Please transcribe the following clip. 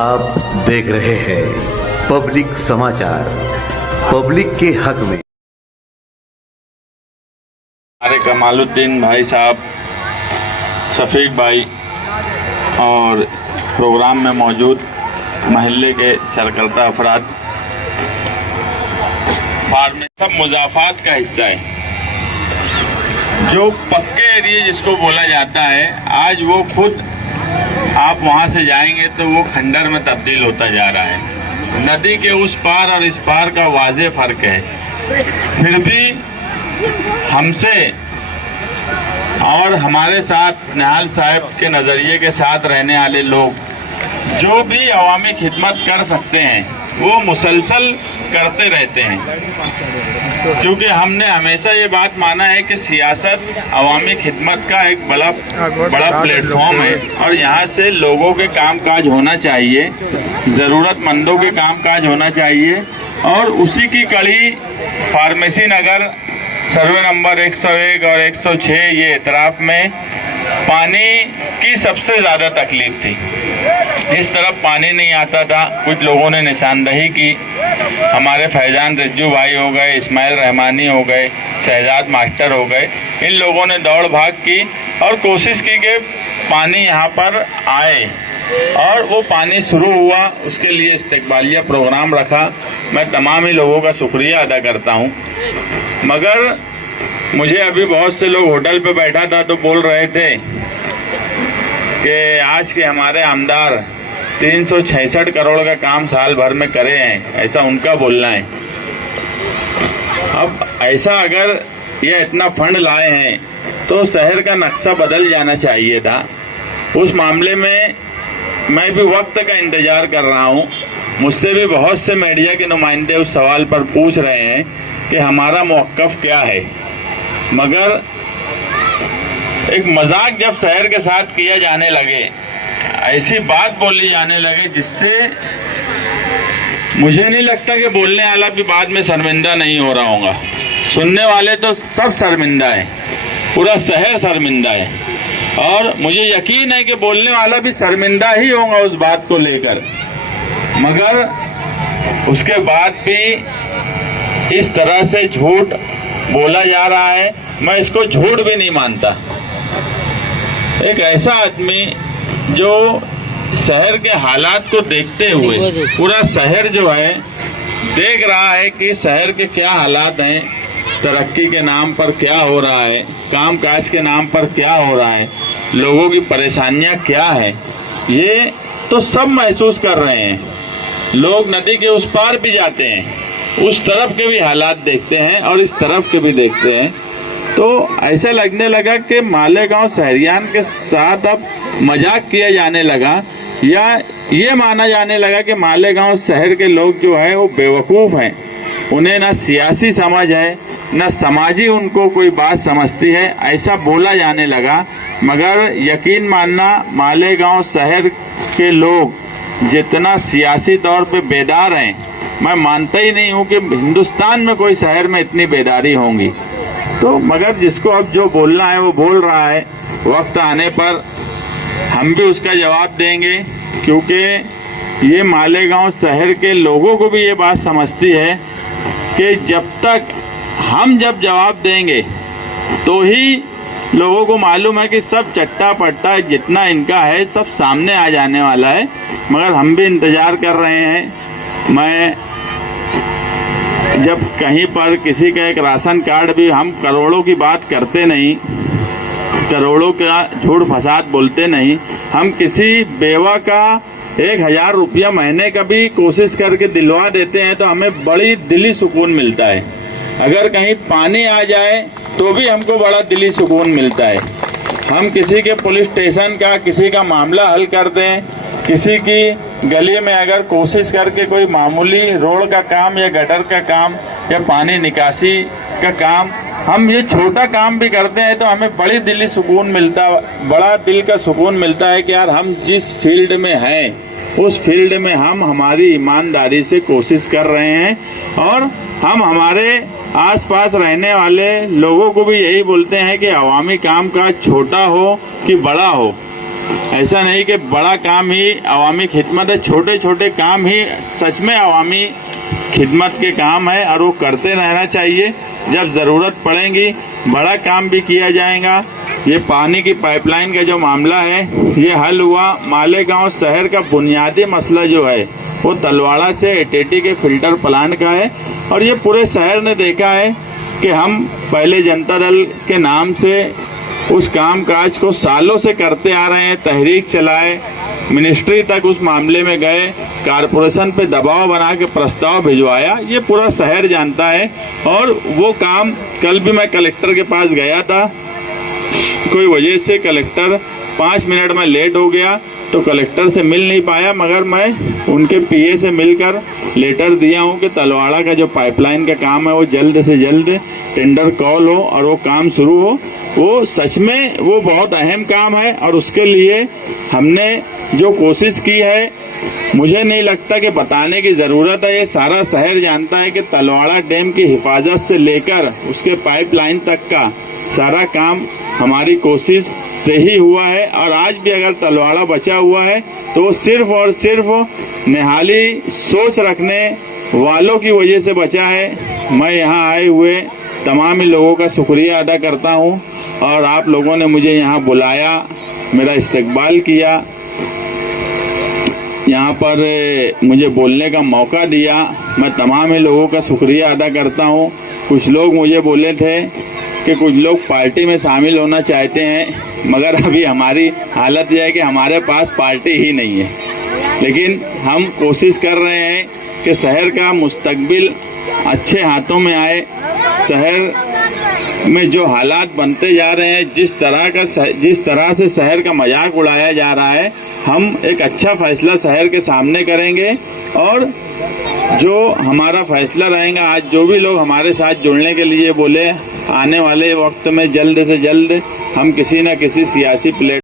आप देख रहे हैं पब्लिक समाचार, पब्लिक के हक में। हमारे कमालुद्दीन भाई साहब, शफीक भाई और प्रोग्राम में मौजूद महल्ले के सरकर्ता अफराद फार्म सब मुजाफात का हिस्सा है। जो पक्के एरिया जिसको बोला जाता है, आज वो खुद आप वहां से जाएंगे तो वो खंडर में तब्दील होता जा रहा है। नदी के उस पार और इस पार का वाज़े फर्क है। फिर भी हमसे और हमारे साथ निहाल साहब के नजरिए के साथ रहने वाले लोग जो भी अवामी खिदमत कर सकते हैं वो मुसलसल करते रहते हैं, क्योंकि हमने हमेशा ये बात माना है कि सियासत अवामी खिदमत का एक बड़ा प्लेटफॉर्म है और यहाँ से लोगों के कामकाज होना चाहिए, ज़रूरतमंदों के कामकाज होना चाहिए। और उसी की कड़ी फार्मेसी नगर सर्वे नंबर 101 और 106 ये इतराफ में पानी की सबसे ज़्यादा तकलीफ थी। इस तरफ पानी नहीं आता था। कुछ लोगों ने निशानदही की, हमारे फैजान रिज्जू भाई हो गए, इस्माइल रहमानी हो गए, शहजाद मास्टर हो गए, इन लोगों ने दौड़ भाग की और कोशिश की कि पानी यहाँ पर आए और वो पानी शुरू हुआ। उसके लिए इस्तकबालिया प्रोग्राम रखा। मैं तमाम ही लोगों का शुक्रिया अदा करता हूँ। मगर मुझे अभी बहुत से लोग होटल पे बैठा था तो बोल रहे थे कि आज के हमारे आमदार 366 करोड़ का काम साल भर में करे हैं, ऐसा उनका बोलना है। अब ऐसा अगर ये इतना फंड लाए हैं तो शहर का नक्शा बदल जाना चाहिए था। उस मामले में मैं भी वक्त का इंतजार कर रहा हूँ। मुझसे भी बहुत से मीडिया के नुमाइंदे उस सवाल पर पूछ रहे हैं कि हमारा मौक़िफ़ क्या है। मगर एक मजाक जब शहर के साथ किया जाने लगे, ऐसी बात बोली जाने लगे जिससे मुझे नहीं लगता कि बोलने वाला भी बाद में शर्मिंदा नहीं हो रहा होगा। सुनने वाले तो सब शर्मिंदा है, पूरा शहर शर्मिंदा है और मुझे यकीन है कि बोलने वाला भी शर्मिंदा ही होगा उस बात को लेकर। मगर उसके बाद भी इस तरह से झूठ बोला जा रहा है, मैं इसको झूठ भी नहीं मानता। एक ऐसा आदमी जो शहर के हालात को देखते हुए, पूरा शहर जो है देख रहा है कि शहर के क्या हालात हैं, तरक्की के नाम पर क्या हो रहा है, काम काज के नाम पर क्या हो रहा है, लोगों की परेशानियां क्या है, ये तो सब महसूस कर रहे हैं। लोग नदी के उस पार भी जाते हैं, उस तरफ के भी हालात देखते हैं और इस तरफ के भी देखते हैं। तो ऐसा लगने लगा कि मालेगांव शहरियान के साथ अब मजाक किया जाने लगा या ये माना जाने लगा कि मालेगांव शहर के लोग जो है वो बेवकूफ़ हैं। उन्हें ना सियासी समझ है, ना समाजी उनको कोई बात समझती है, ऐसा बोला जाने लगा। मगर यकीन मानना, मालेगांव शहर के लोग जितना सियासी तौर पे बेदार हैं, मैं मानता ही नहीं हूँ कि हिंदुस्तान में कोई शहर में इतनी बेदारी होंगी। तो मगर जिसको अब जो बोलना है वो बोल रहा है। वक्त आने पर हम भी उसका जवाब देंगे, क्योंकि ये मालेगांव शहर के लोगों को भी ये बात समझती है कि जब तक हम जब जवाब देंगे तो ही लोगों को मालूम है कि सब चट्टा पट्टा जितना इनका है सब सामने आ जाने वाला है। मगर हम भी इंतजार कर रहे हैं। मैं जब कहीं पर किसी का एक राशन कार्ड भी, हम करोड़ों की बात करते नहीं, करोड़ों का झूठ फसाद बोलते नहीं, हम किसी बेवा का 1000 रुपया महीने का भी कोशिश करके दिलवा देते हैं तो हमें बड़ी दिली सुकून मिलता है। अगर कहीं पानी आ जाए तो भी हमको बड़ा दिली सुकून मिलता है। हम किसी के पुलिस स्टेशन का किसी का मामला हल कर दें, किसी की गली में अगर कोशिश करके कोई मामूली रोड का काम या गटर का काम या पानी निकासी का काम, हम ये छोटा काम भी करते हैं तो हमें बड़ी दिली सुकून मिलता, बड़ा दिल का सुकून मिलता है कि यार हम जिस फील्ड में हैं उस फील्ड में हम हमारी ईमानदारी से कोशिश कर रहे हैं और हम हमारे आसपास रहने वाले लोगों को भी यही बोलते हैं कि अवामी काम का छोटा हो कि बड़ा हो, ऐसा नहीं कि बड़ा काम ही अवामी खिदमत है, छोटे छोटे काम ही सच में अवामी खिदमत के काम है और वो करते रहना चाहिए। जब ज़रूरत पड़ेगी बड़ा काम भी किया जाएगा। ये पानी की पाइपलाइन का जो मामला है ये हल हुआ। मालेगांव शहर का बुनियादी मसला जो है वो तलवाड़ा से एटीटी के फिल्टर प्लांट का है और ये पूरे शहर ने देखा है कि हम पहले जनता दल के नाम से उस काम काज को सालों से करते आ रहे हैं, तहरीक चलाए, मिनिस्ट्री तक उस मामले में गए, कारपोरेशन पे दबाव बना के प्रस्ताव भिजवाया, ये पूरा शहर जानता है। और वो काम कल भी मैं कलेक्टर के पास गया था, कोई वजह से कलेक्टर 5 मिनट में लेट हो गया तो कलेक्टर से मिल नहीं पाया, मगर मैं उनके पीए से मिलकर लेटर दिया हूं कि तलवाड़ा का जो पाइपलाइन का काम है वो जल्द से जल्द टेंडर कॉल हो और वो काम शुरू हो। वो सच में वो बहुत अहम काम है और उसके लिए हमने जो कोशिश की है मुझे नहीं लगता कि बताने की जरूरत है। ये सारा शहर जानता है कि तलवाड़ा डैम की हिफाजत से लेकर उसके पाइपलाइन तक का सारा काम हमारी कोशिश से ही हुआ है। और आज भी अगर तलवाड़ा बचा हुआ है तो वो सिर्फ और सिर्फ निहाली सोच रखने वालों की वजह से बचा है। मैं यहाँ आए हुए तमाम लोगों का शुक्रिया अदा करता हूँ और आप लोगों ने मुझे यहाँ बुलाया, मेरा इस्तकबाल किया, यहाँ पर मुझे बोलने का मौका दिया। मैं तमाम लोगों का शुक्रिया अदा करता हूँ। कुछ लोग मुझे बोले थे कि कुछ लोग पार्टी में शामिल होना चाहते हैं, मगर अभी हमारी हालत यह है कि हमारे पास पार्टी ही नहीं है। लेकिन हम कोशिश कर रहे हैं कि शहर का मुस्तकबिल अच्छे हाथों में आए। शहर में जो हालात बनते जा रहे हैं, जिस तरह से शहर का मजाक उड़ाया जा रहा है, हम एक अच्छा फैसला शहर के सामने करेंगे और जो हमारा फैसला रहेगा, आज जो भी लोग हमारे साथ जुड़ने के लिए बोले, आने वाले वक्त में जल्द से जल्द हम किसी न किसी सियासी प्लेट